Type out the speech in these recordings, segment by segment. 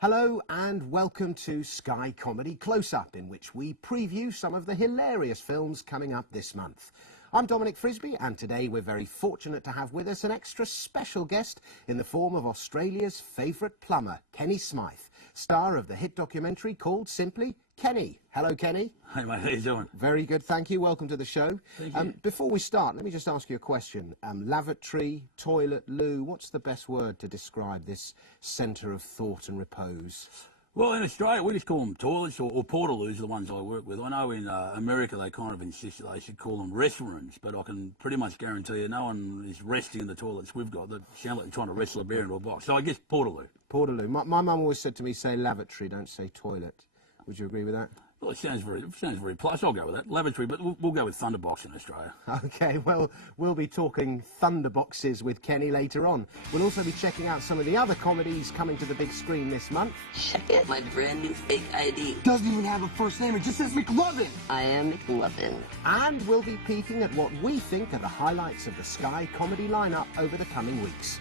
Hello and welcome to Sky Comedy Close-Up, in which we preview some of the hilarious films coming up this month. I'm Dominic Frisby, and today we're very fortunate to have with us an extra special guest in the form of Australia's favourite plumber, Kenny Smythe, star of the hit documentary called simply Kenny. Hello, Kenny. Hey, mate, how you doing? Very good, thank you. Welcome to the show. Thank you. Before we start, let me just ask you a question. Lavatory, toilet, loo, what's the best word to describe this centre of thought and repose? Well, in Australia, we just call them toilets or portaloos, the ones I work with. I know in America they kind of insist that they should call them restrooms, but I can pretty much guarantee you no one is resting in the toilets we've got that sound like they're trying to wrestle a bear into a box. So I guess portaloo. Portaloo. My mum always said to me, say lavatory, don't say toilet. Would you agree with that? Well, it sounds very plus. I'll go with that. Lavatory, but we'll go with thunderbox in Australia. OK, well, we'll be talking thunderboxes with Kenny later on. We'll also be checking out some of the other comedies coming to the big screen this month. Check out my brand new fake ID. Doesn't even have a first name, it just says McLovin. I am McLovin. And we'll be peeking at what we think are the highlights of the Sky comedy lineup over the coming weeks.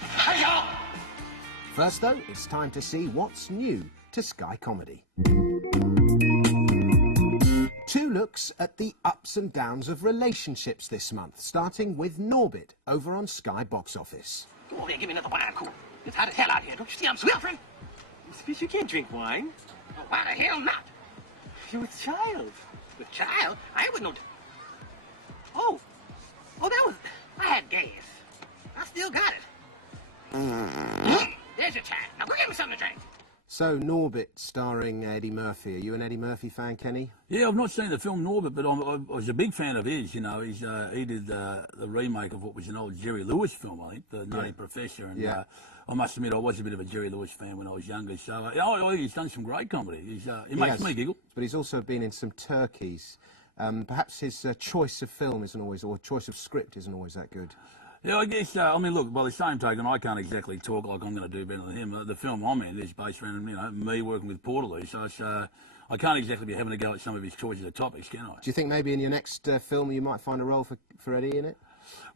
Hey, y'all! First, though, it's time to see what's new to Sky Comedy. 2 looks at the ups and downs of relationships this month, starting with Norbit over on Sky Box Office. Come over here, give me another wine, cool. It's hot as hell out here. Don't you see I'm sweltering? Fish, you can't drink wine. Oh, why the hell not? You're with child. With child? I ain't with no... Oh, that was... I had gas. I still got it. There's your child. Now go get me something to drink. So, Norbit, starring Eddie Murphy. Are you an Eddie Murphy fan, Kenny? Yeah, I've not seen the film Norbit, but I was a big fan of his. You know, he did the remake of what was an old Jerry Lewis film, I think, The Nutty Professor. And I must admit, I was a bit of a Jerry Lewis fan when I was younger. So, I think he's done some great comedy. He makes me giggle. But he's also been in some turkeys. Perhaps his choice of film isn't always, or choice of script isn't always that good. Yeah, I guess, I mean, look, by the same token, I can't exactly talk like I'm going to do better than him. The film I'm in is based around, me working with portaloos, so it's, I can't exactly be having a go at some of his choices of topics, can I? Do you think maybe in your next film you might find a role for Eddie in it?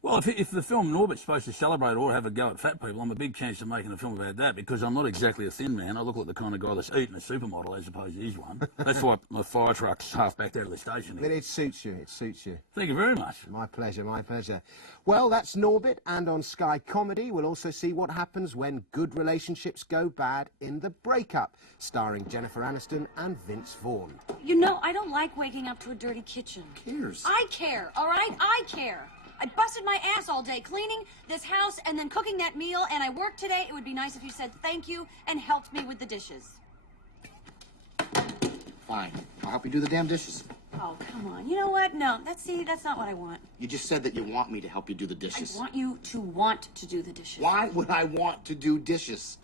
Well, if the film Norbit's supposed to celebrate or have a go at fat people, I'm a big chance of making a film about that, because I'm not exactly a thin man. I look like the kind of guy that's eating a supermodel as opposed to he's one. That's why my fire truck's half backed out of the station here. But it suits you, it suits you. Thank you very much. My pleasure, my pleasure. Well, that's Norbit, and on Sky Comedy we'll also see what happens when good relationships go bad in The Breakup, starring Jennifer Aniston and Vince Vaughn. You know, I don't like waking up to a dirty kitchen. Who cares? I care, all right? I care. I busted my ass all day cleaning this house and then cooking that meal, and I worked today. It would be nice if you said thank you and helped me with the dishes. Fine. I'll help you do the damn dishes. Oh, come on. You know what? No, that's not what I want. You just said that you want me to help you do the dishes. I want you to want to do the dishes. Why would I want to do dishes?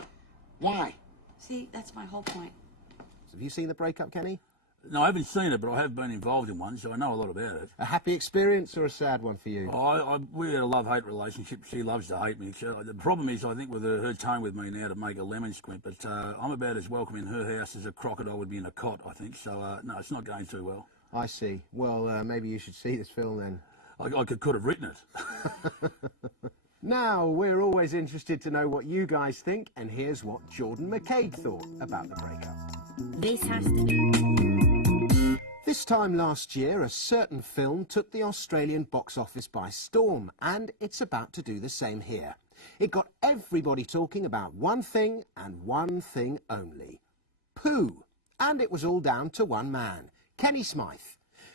Why? See, that's my whole point. Have you seen The Breakup, Kenny? No, I haven't seen it, but I have been involved in one, so I know a lot about it. A happy experience or a sad one for you? We had a love-hate relationship. She loves to hate me. The problem is, I think, with her tone with me now to make a lemon squint, but I'm about as welcome in her house as a crocodile would be in a cot, I think. So, no, it's not going too well. I see. Well, maybe you should see this film then. I could have written it. Now, we're always interested to know what you guys think, and here's what Jordan McCabe thought about The Breakup. This has to be... This time last year, a certain film took the Australian box office by storm, and it's about to do the same here. It got everybody talking about one thing and one thing only: poo. And it was all down to one man, Kenny Smythe.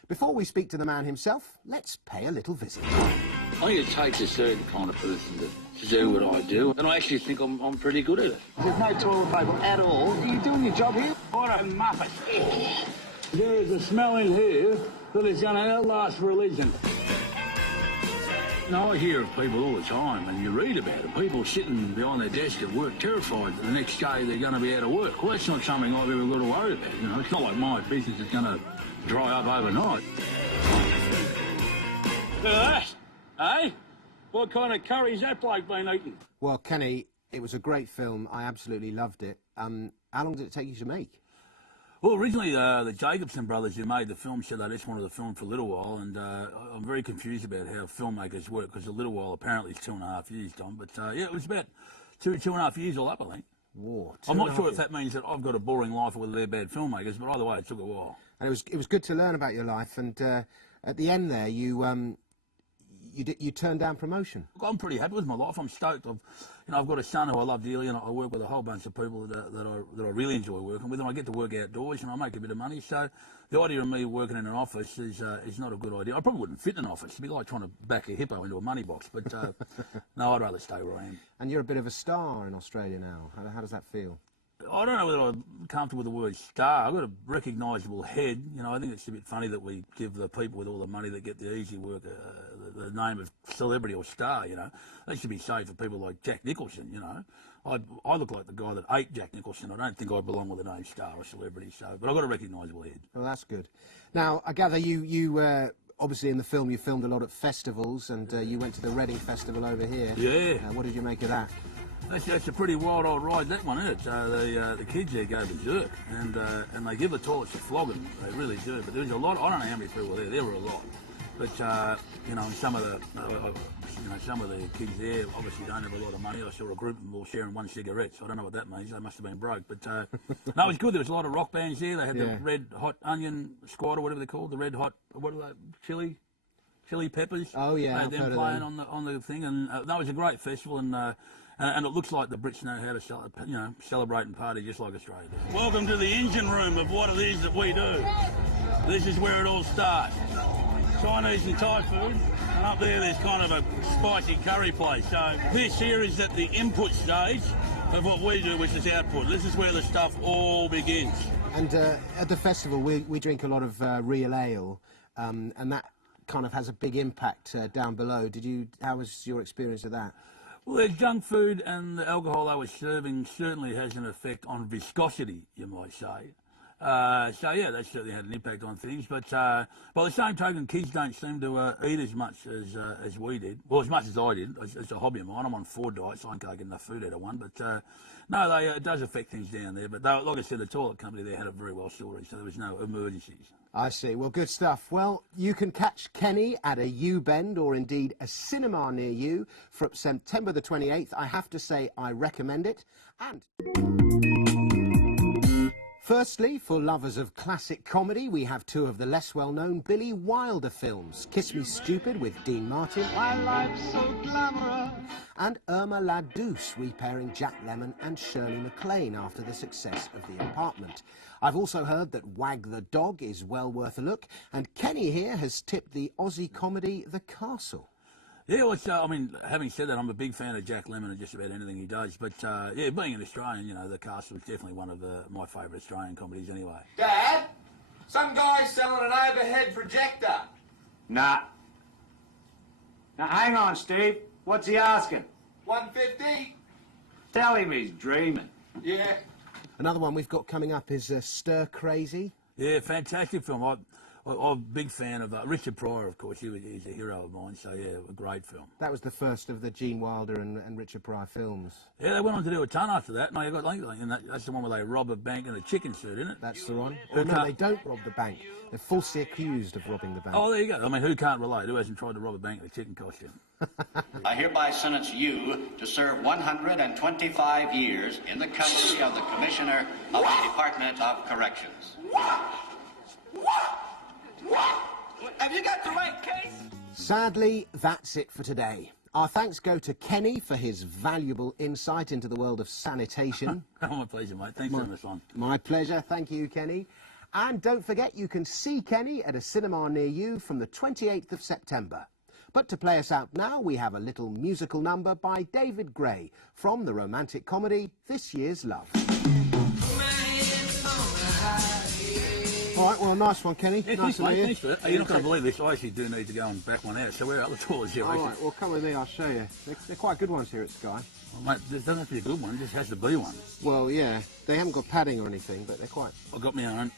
Before we speak to the man himself, let's pay a little visit. I think it takes a certain kind of person to do what I do, and I actually think I'm pretty good at it. There's no toilet paper at all. Are you doing your job here? What a muppet. There is a smell in here that is going to outlast religion. You know, I hear of people all the time, and you read about it. People sitting behind their desk at work terrified that the next day they're going to be out of work. Well, that's not something I've ever got to worry about. You know, it's not like my business is going to dry up overnight. Look at that, eh? What kind of curry's that bloke been eating? Well, Kenny, it was a great film. I absolutely loved it. How long did it take you to make? Well, originally the Jacobson brothers who made the film said they just wanted the film for a little while, and I'm very confused about how filmmakers work, because a little while apparently is 2.5 years, Tom. But yeah, it was about 2.5 years all up, I think. War. I'm not sure if that means that I've got a boring life or whether they're bad filmmakers, but either way, it took a while. And it was good to learn about your life, and at the end there, you turned down promotion. I'm pretty happy with my life. I'm stoked. I've got a son who I love dearly, and I work with a whole bunch of people that I really enjoy working with, and I get to work outdoors, and I make a bit of money. So the idea of me working in an office is not a good idea. I probably wouldn't fit in an office. It'd be like trying to back a hippo into a money box. But no, I'd rather stay where I am. And you're a bit of a star in Australia now. How does that feel? I don't know whether I'm comfortable with the word star. I've got a recognisable head. I think it's a bit funny that we give the people with all the money that get the easy work the name of celebrity or star, That should be saved for people like Jack Nicholson, I look like the guy that ate Jack Nicholson. I don't think I belong with the name star or celebrity, but I've got a recognisable head. Well, that's good. Now, I gather you obviously in the film you filmed a lot at festivals, and you went to the Reading Festival over here. Yeah. What did you make of that? That's a pretty wild old ride, that one, isn't it? The kids there go berserk, and they give the toilets a flogging. They really do. But there was a lot. I don't know how many people were there. There were a lot. But some of the kids there obviously don't have a lot of money. I saw a group of them all sharing one cigarette, so I don't know what that means. They must have been broke. But no, it was good. There was a lot of rock bands there. They had the Red Hot Onion Squad, or whatever they're called. The Red Hot, what are they? Chili Peppers. Oh yeah, they had them playing on the thing, and that was a great festival. And it looks like the Brits know how to celebrate and party just like Australia does. Welcome to the engine room of what it is that we do. This is where it all starts. Chinese and Thai food, and up there's kind of a spicy curry place. So this here is at the input stage of what we do, which is output. This is where the stuff all begins. And at the festival, we drink a lot of real ale, and that kind of has a big impact down below. How was your experience of that? Well, the junk food and the alcohol they were serving certainly has an effect on viscosity, you might say. So yeah, that certainly had an impact on things. But by the same token, kids don't seem to eat as much as we did. Well, as much as I did. It's a hobby of mine. I'm on 4 diets. I can't get enough food out of one. But no, it does affect things down there. But like I said, the toilet company there had it very well sorted, so there was no emergencies. I see. Well, good stuff. Well, you can catch Kenny at a U-Bend or indeed a cinema near you from September the 28th. I have to say I recommend it. And firstly, for lovers of classic comedy, we have 2 of the less well-known Billy Wilder films. Kiss Me Stupid with Dean Martin. My life's so glamorous. And Irma La Douce, repairing Jack Lemmon and Shirley MacLaine after the success of The Apartment. I've also heard that Wag the Dog is well worth a look, and Kenny here has tipped the Aussie comedy The Castle. Yeah, well, having said that, I'm a big fan of Jack Lemmon and just about anything he does. But, yeah, being an Australian, The Castle is definitely one of my favourite Australian comedies anyway. Dad, some guy's selling an overhead projector. Nah. Now, hang on, Steve. What's he asking? $150. Tell him he's dreaming. Yeah. Another one we've got coming up is Stir Crazy. Yeah, fantastic film. I'm a big fan of Richard Pryor, of course. He's a hero of mine, so yeah, a great film. That was the first of the Gene Wilder and Richard Pryor films. Yeah, they went on to do a ton after that. No, you got that's the one where they rob a bank in a chicken suit, isn't it? That's the one. Oh, no, they don't rob the bank. They're falsely accused of robbing the bank. Oh, there you go. Who can't relate? Who hasn't tried to rob a bank in a chicken costume? I hereby sentence you to serve 125 years in the custody of the Commissioner of the Department of Corrections. Have you got the right case? Sadly, that's it for today. Our thanks go to Kenny for his valuable insight into the world of sanitation. My pleasure, mate. Thanks for this one. My pleasure. Thank you, Kenny. And don't forget, you can see Kenny at a cinema near you from the 28th of September. But to play us out now, we have a little musical number by David Gray from the romantic comedy This Year's Love. All right, well, nice one, Kenny. Yeah, nice thanks, mate. Thanks for it. You're not going to believe this. I actually do need to go and back one out. So we're out the tours here. All right, well, come with me. I'll show you. They're quite good ones here at Sky. Well, mate, it doesn't have to be a good one. It just has to be one. Well, yeah. They haven't got padding or anything, but they're quite... I've got my own.